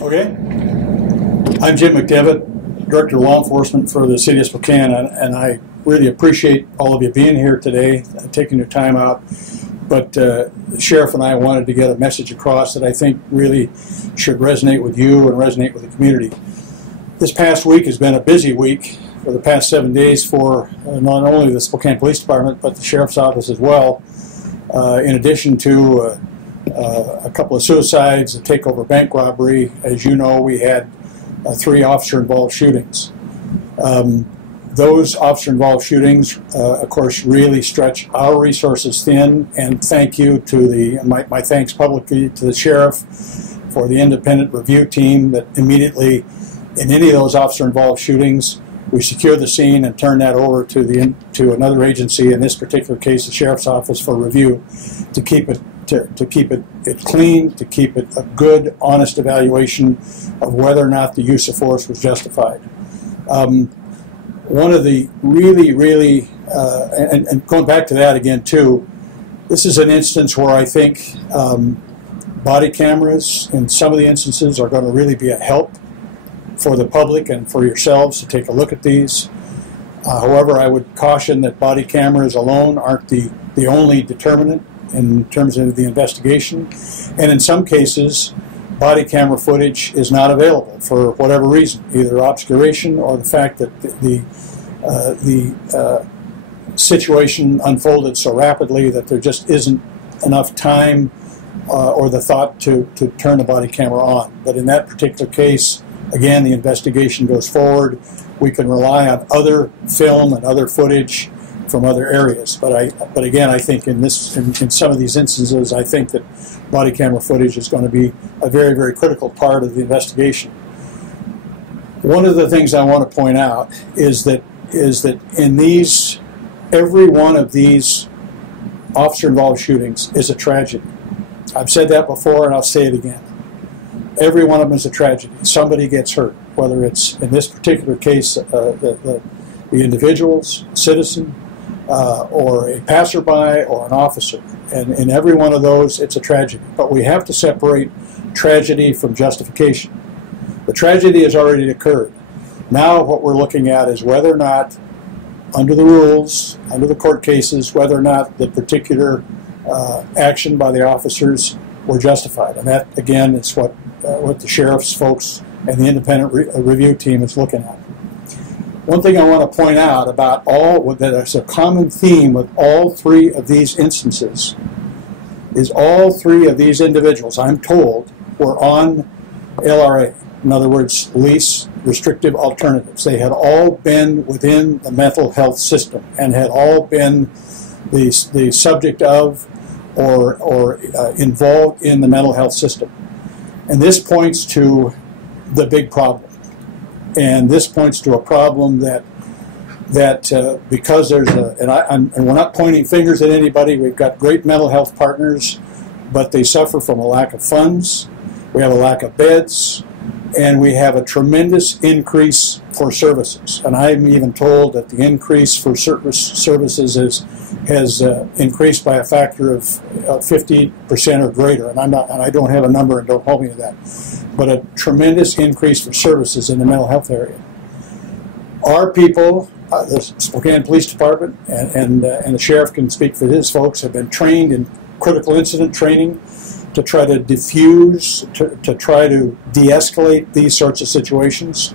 Okay. I'm Jim McDevitt, Director of Law Enforcement for the City of Spokane, and I really appreciate all of you being here today, taking your time out. But the Sheriff and I wanted to get a message across that I think really should resonate with you and resonate with the community. This past week has been a busy week for the past 7 days for not only the Spokane Police Department, but the Sheriff's Office as well. In addition to a couple of suicides, a takeover bank robbery. As you know, we had 3 officer-involved shootings. Those officer-involved shootings, of course, really stretch our resources thin, and thank you to my thanks publicly to the Sheriff for the independent review team that immediately, in any of those officer-involved shootings, we secured the scene and turned that over to another agency, in this particular case the Sheriff's Office, for review, to keep it clean, to keep it a good, honest evaluation of whether or not the use of force was justified. One of the really, and going back to that again too, this is an instance where I think body cameras in some of the instances are going to really be a help for the public and for yourselves to take a look at these. However, I would caution that body cameras alone aren't the only determinant in terms of the investigation, and in some cases body camera footage is not available for whatever reason, either obscuration or the fact that the situation unfolded so rapidly that there just isn't enough time or the thought to turn the body camera on. But in that particular case, again, the investigation goes forward. We can rely on other film and other footage from other areas, but again, I think in some of these instances, I think that body camera footage is going to be a very critical part of the investigation. One of the things I want to point out is that in every one of these officer-involved shootings is a tragedy. I've said that before, and I'll say it again. Every one of them is a tragedy. Somebody gets hurt, whether it's in this particular case the individual's citizen, or a passerby, or an officer. And in every one of those, it's a tragedy. But we have to separate tragedy from justification. The tragedy has already occurred. Now what we're looking at is whether or not, under the rules, under the court cases, whether or not the particular action by the officers were justified. And that, again, is what the sheriff's folks and the independent review team is looking at. One thing I want to point out about that is a common theme with all 3 of these instances is all 3 of these individuals, I'm told, were on LRA. In other words, least restrictive alternatives. They had all been within the mental health system and had all been the subject of or involved in the mental health system. And this points to the big problem. And this points to a problem that because there's and we're not pointing fingers at anybody. We've got great mental health partners, but they suffer from a lack of funds. We have a lack of beds, and we have a tremendous increase for services. And I'm even told that the increase for services has increased by a factor of 50% or greater. And I don't have a number, and don't hold me to that. But a tremendous increase for services in the mental health area. Our people, the Spokane Police Department, and the Sheriff can speak for his folks, have been trained in critical incident training to try to diffuse, to try to de-escalate these sorts of situations.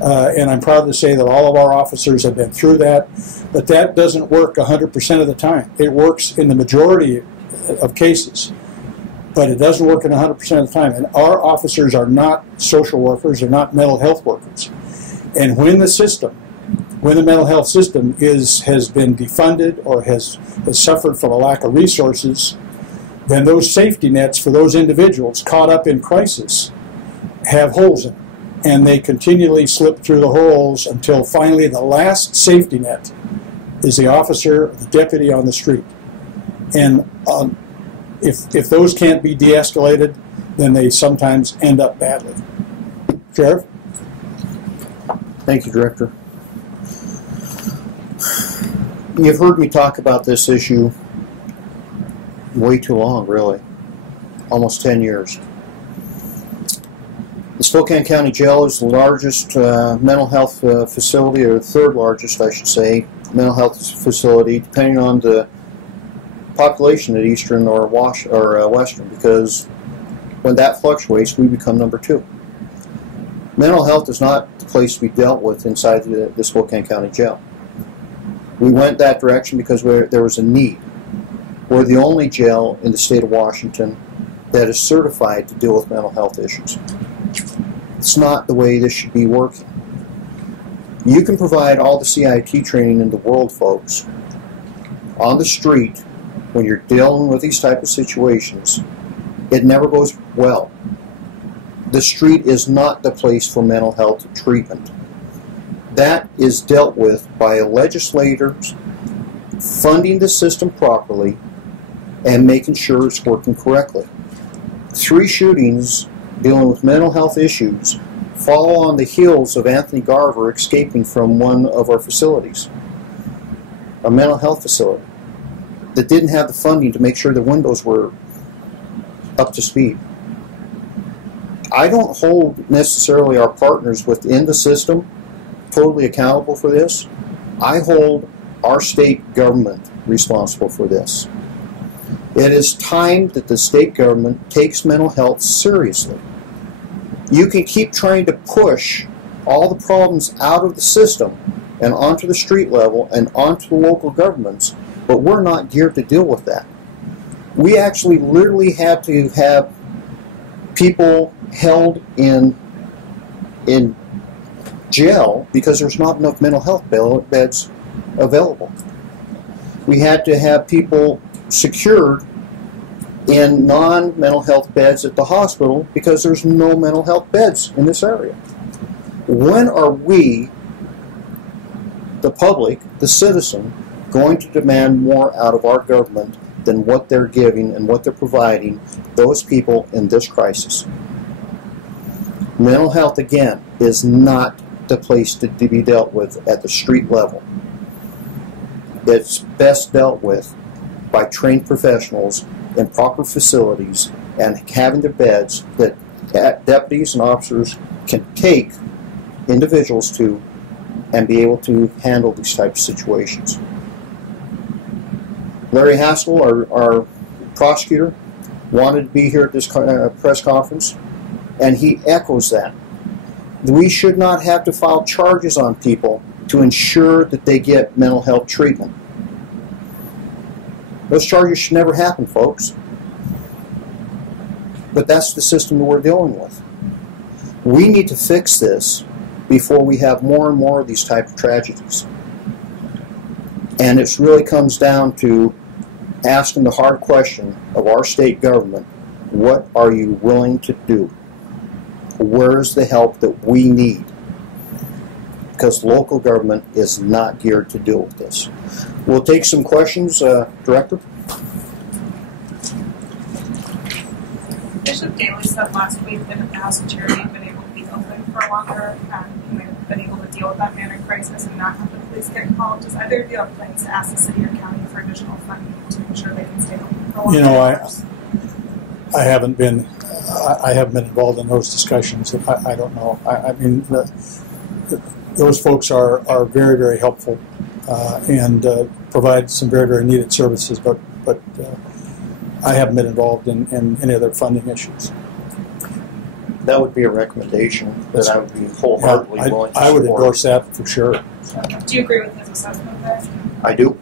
And I'm proud to say that all of our officers have been through that. But that doesn't work 100% of the time. It works in the majority of cases, but it doesn't work in 100% of the time. And our officers are not social workers, they're not mental health workers. And when the mental health system has been defunded or has suffered from a lack of resources, then those safety nets for those individuals caught up in crisis have holes in them. And they continually slip through the holes until finally the last safety net is the officer, the deputy on the street. And if those can't be de-escalated, then they sometimes end up badly. Sheriff? Thank you, Director. You've heard me talk about this issue way too long, really. Almost 10 years. The Spokane County Jail is the largest mental health facility, or the third largest, I should say, mental health facility, depending on the population at Eastern or Western, because when that fluctuates, we become number 2. Mental health is not the place to be dealt with inside the Spokane County Jail. We went that direction because there was a need. We're the only jail in the state of Washington that is certified to deal with mental health issues. It's not the way this should be working. You can provide all the CIT training in the world, folks. On the street, when you're dealing with these type of situations, it never goes well. The street is not the place for mental health treatment. That is dealt with by legislators funding the system properly and making sure it's working correctly. 3 shootings dealing with mental health issues follow on the heels of Anthony Garver escaping from one of our facilities, a mental health facility, that didn't have the funding to make sure the windows were up to speed. I don't hold necessarily our partners within the system totally accountable for this. I hold our state government responsible for this. It is time that the state government takes mental health seriously. You can keep trying to push all the problems out of the system and onto the street level and onto the local governments, but we're not geared to deal with that. We actually literally had to have people held in jail because there's not enough mental health beds available. We had to have people secured in non-mental health beds at the hospital because there's no mental health beds in this area. When are we, the public, the citizen, going to demand more out of our government than what they're giving and what they're providing those people in this crisis? Mental health, again, is not the place to be dealt with at the street level. It's best dealt with by trained professionals in proper facilities and having the beds that deputies and officers can take individuals to and be able to handle these types of situations. Larry Haskell, our prosecutor, wanted to be here at this press conference, and he echoes that. We should not have to file charges on people to ensure that they get mental health treatment. Those charges should never happen, folks. But that's the system that we're dealing with. We need to fix this before we have more and more of these type of tragedies. And it really comes down to asking the hard question of our state government: what are you willing to do? Where's the help that we need? Because local government is not geared to deal with this. We'll take some questions, Director. Bishop Daly said last week that if the House of Charity had been able to be open for longer, he might have been able to deal with that manor crisis and not have the police get called. Does either of you have plans to ask the city or county for additional funding to ensure they can stay open for longer? You know, I haven't been involved in those discussions. I don't know. I mean, those folks are very, very helpful and provide some very, very needed services, but I haven't been involved in any other funding issues. That would be a recommendation that I would be wholeheartedly willing to support. I would endorse that for sure. Do you agree with his assessment there? I do.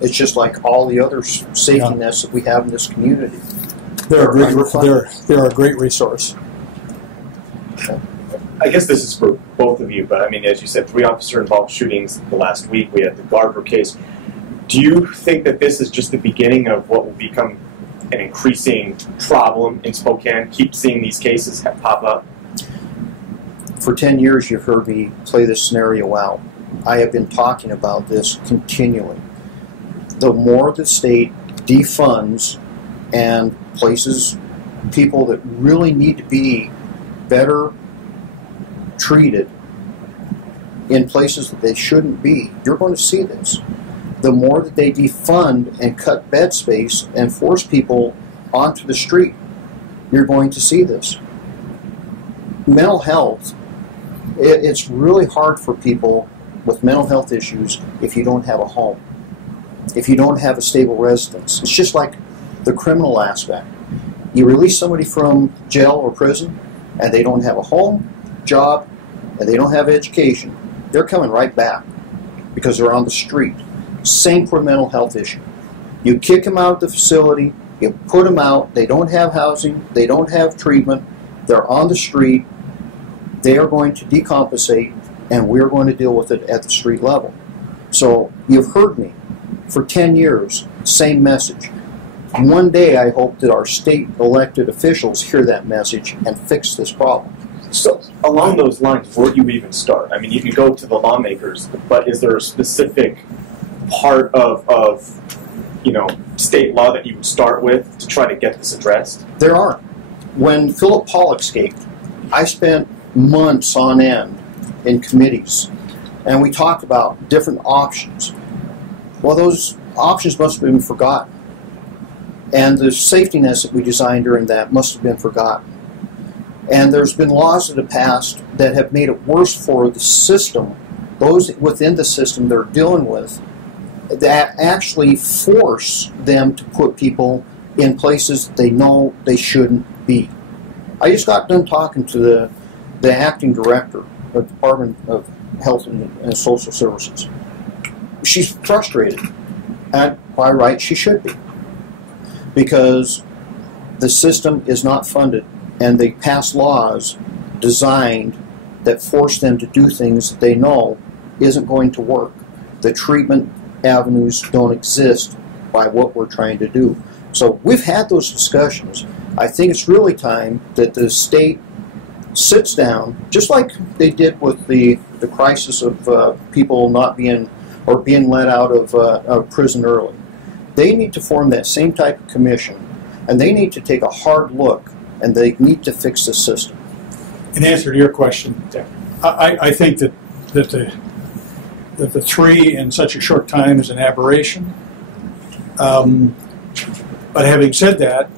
It's just like all the other safety nets that we have in this community. They're a great resource. Okay. I guess this is for both of you, but I mean, as you said, 3 officer-involved shootings the last week. We had the Garver case. Do you think that this is just the beginning of what will become an increasing problem in Spokane? Keep seeing these cases pop up? For 10 years, you've heard me play this scenario out. I have been talking about this continually. The more the state defunds and places people that really need to be better treated in places that they shouldn't be, you're going to see this. The more that they defund and cut bed space and force people onto the street, you're going to see this. mental health, it's really hard for people with mental health issues if you don't have a home, if you don't have a stable residence. It's just like the criminal aspect. You release somebody from jail or prison and they don't have a home, job, and they don't have education. They're coming right back because they're on the street. Same for a mental health issue. You kick them out of the facility, you put them out, they don't have housing, they don't have treatment, they're on the street, they are going to decompensate, and we're going to deal with it at the street level. So you've heard me for 10 years, same message. One day I hope that our state elected officials hear that message and fix this problem. So along those lines, where do you even start? I mean, you can go to the lawmakers, but is there a specific part of state law that you would start with to try to get this addressed? There aren't. When Philip Pollock escaped, I spent months on end in committees, and we talked about different options. Well, those options must have been forgotten, and the safety nets that we designed during that must have been forgotten. And there's been laws that have passed that have made it worse for the system, those within the system they're dealing with, that actually force them to put people in places they know they shouldn't be. I just got done talking to the acting director of the Department of Health and Social Services. She's frustrated, and by right she should be, because the system is not funded, and they pass laws designed that force them to do things that they know isn't going to work. The treatment avenues don't exist by what we're trying to do. So we've had those discussions. I think it's really time that the state sits down, just like they did with the crisis of people not being or being let out of prison early. They need to form that same type of commission, and they need to take a hard look, and they need to fix the system. In answer to your question, I think that the 3 in such a short time is an aberration. But having said that,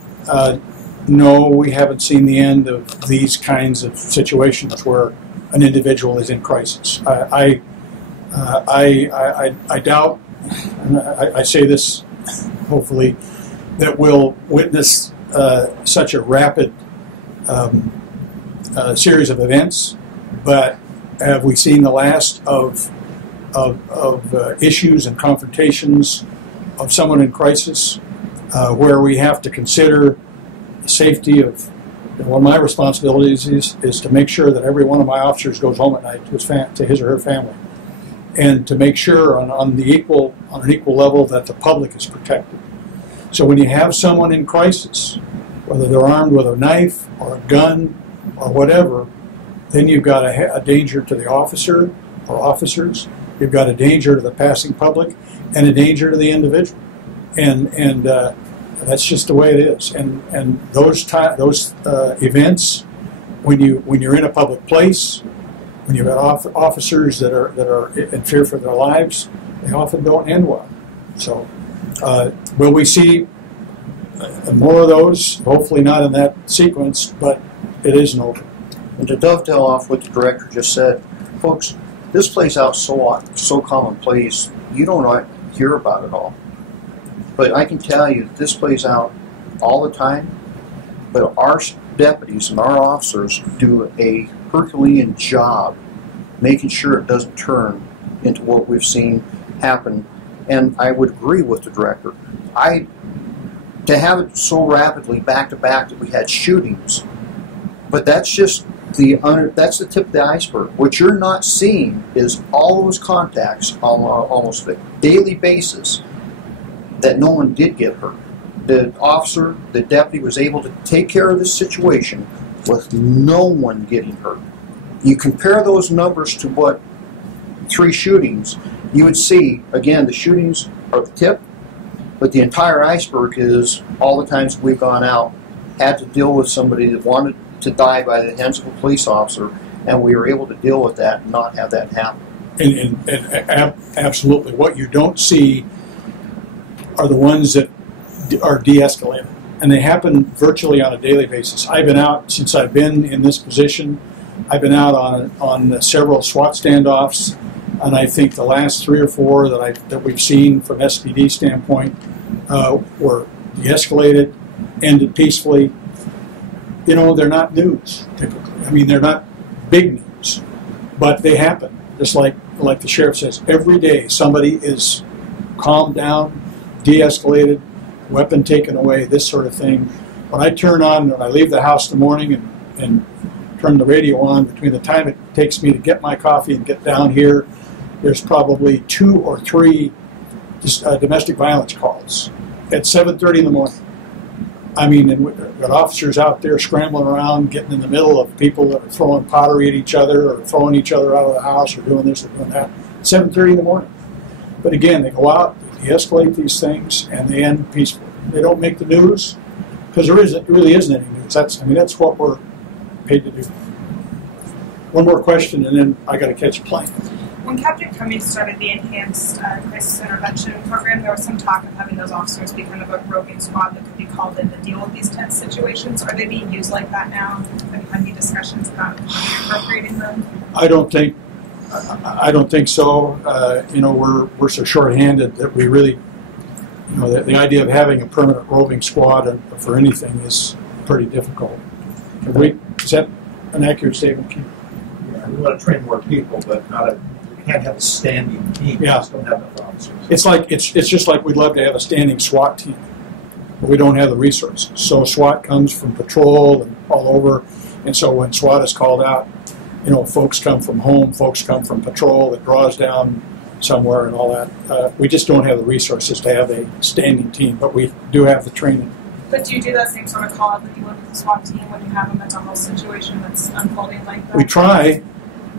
no, we haven't seen the end of these kinds of situations where an individual is in crisis. I doubt, and I say this hopefully, that we'll witness such a rapid series of events, but have we seen the last of issues and confrontations of someone in crisis where we have to consider the safety of, one of my responsibilities is to make sure that every one of my officers goes home at night to his or her family, and to make sure on an equal level that the public is protected. So when you have someone in crisis, whether they're armed with a knife or a gun or whatever, then you've got a danger to the officer or officers, you've got a danger to the passing public, and a danger to the individual. And that's just the way it is. And those events, when you're in a public place, when you've got officers that are in fear for their lives, they often don't end well. So will we see more of those? Hopefully not in that sequence, but it isn't over. And to dovetail off what the director just said, folks, this plays out so commonplace, you don't hear about it all. But I can tell you that this plays out all the time, but our deputies and our officers do a Herculean job making sure it doesn't turn into what we've seen happen. And I would agree with the director. To have it so rapidly back-to-back that we had shootings, but that's just that's the tip of the iceberg. What you're not seeing is all those contacts on almost a daily basis that no one did get hurt. The officer, the deputy, was able to take care of this situation with no one getting hurt. You compare those numbers to what 3 shootings, you would see, again, the shootings are the tip, but the entire iceberg is all the times we've gone out, had to deal with somebody that wanted to die by the hands of a police officer, and we were able to deal with that and not have that happen. And absolutely. What you don't see are the ones that are de-escalated, and they happen virtually on a daily basis. I've been out since I've been in this position. I've been out on several SWAT standoffs, and I think the last 3 or 4 that we've seen from SPD standpoint were de-escalated, ended peacefully. You know, they're not news typically. I mean, they're not big news, but they happen. Just like the sheriff says, every day somebody is calmed down, de-escalated, weapon taken away, this sort of thing. When I leave the house in the morning and turn the radio on, between the time it takes me to get my coffee and get down here, there's probably 2 or 3 domestic violence calls at 7:30 in the morning. I mean, and we've got officers out there scrambling around, getting in the middle of people that are throwing pottery at each other or throwing each other out of the house or doing this or doing that. 7:30 in the morning. But again, they go out, they de-escalate these things, and they end peacefully. They don't make the news because there really isn't any news. That's what we're paid to do. One more question, and then I got to catch a plane. When Captain Cummings started the enhanced crisis intervention program, there was some talk of having those officers be kind of a roving squad that could be called in to deal with these tense situations. Are they being used like that now? Have you had any discussions about appropriating them? I don't think so. We're so short-handed that we really, the idea of having a permanent roving squad for anything is pretty difficult. Is that an accurate statement, Keith? Yeah, we want to train more people, but we can't have a standing team. Yeah. We just don't have enough officers. It's just like we'd love to have a standing SWAT team, but we don't have the resources. So SWAT comes from patrol and all over, and so when SWAT is called out, folks come from home, folks come from patrol that draws down somewhere and all that. We just don't have the resources to have a standing team, but we do have the training. But do you do that same sort of call-out that you would with the SWAT team when you have a mental health situation that's unfolding like that? We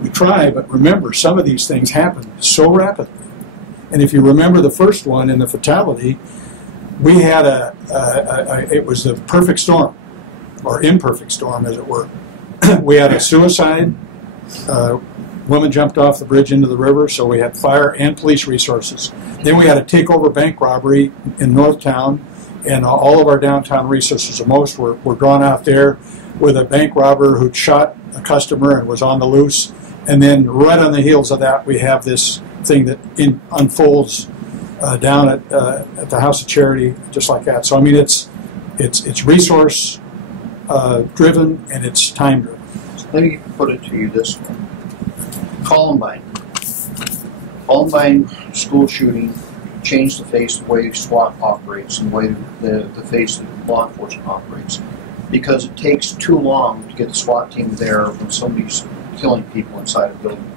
try, but remember, some of these things happen so rapidly. And if you remember the first one in the fatality, we had it was the perfect storm, or imperfect storm, as it were. We had a suicide. Woman jumped off the bridge into the river, so we had fire and police resources. Then we had a takeover bank robbery in Northtown, and all of our downtown resources, the most, were drawn out there with a bank robber who'd shot a customer and was on the loose. And then right on the heels of that, we have this thing that unfolds down at the House of Charity, just like that. So I mean, it's resource driven and it's time driven. Let me put it to you this way. Columbine school shooting changed the face of the way SWAT operates and the way the face of law enforcement operates. Because it takes too long to get the SWAT team there when somebody's killing people inside a building.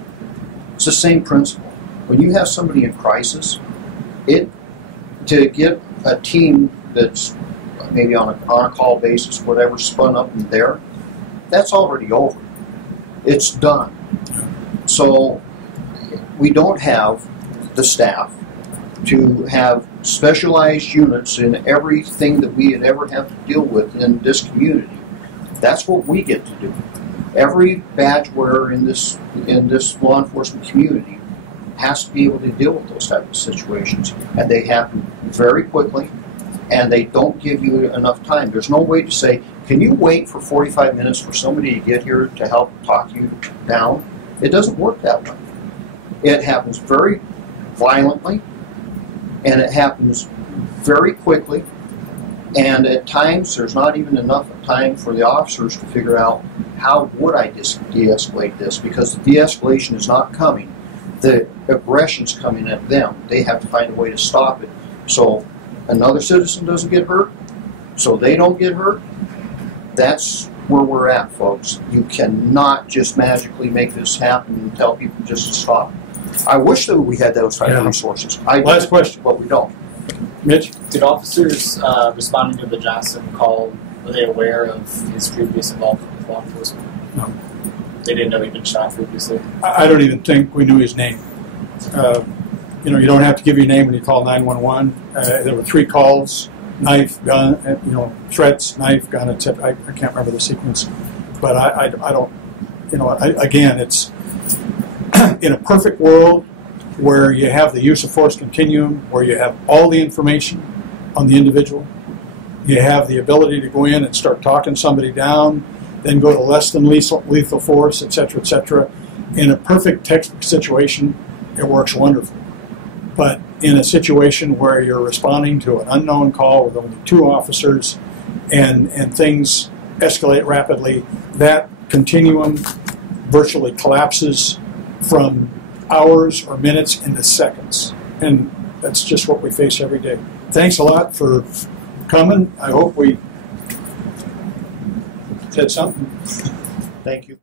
It's the same principle. When you have somebody in crisis, to get a team that's maybe on a call basis, whatever, spun up in there, that's already over. It's done. So we don't have the staff to have specialized units in everything that we would ever have to deal with in this community. That's what we get to do. Every badge wearer in this law enforcement community has to be able to deal with those types of situations, and they happen very quickly, and they don't give you enough time. There's no way to say, can you wait for 45 minutes for somebody to get here to help talk you down? It doesn't work that way. It happens very violently, and it happens very quickly, and at times there's not even enough time for the officers to figure out how would I de-escalate this, because the de-escalation is not coming. The aggression's coming at them. They have to find a way to stop it so another citizen doesn't get hurt, so they don't get hurt. That's where we're at, folks. You cannot just magically make this happen and tell people just to stop. I wish that we had those type of resources. Last question. But we don't. Mitch? Did officers responding to the Johnson call, were they aware of his previous involvement with law enforcement? No. They didn't know he'd been shot previously? I don't even think we knew his name. You don't have to give your name when you call 911. There were 3 calls, knife, gun, threats, knife, gun, etc. I can't remember the sequence. But I don't, again, it's in a perfect world where you have the use of force continuum, where you have all the information on the individual, you have the ability to go in and start talking somebody down, then go to less than lethal force, et cetera, in a perfect textbook situation, it works wonderfully. But in a situation where you're responding to an unknown call with only 2 officers and things escalate rapidly, that continuum virtually collapses from hours or minutes into seconds. And that's just what we face every day. Thanks a lot for coming. I hope we said something. Thank you.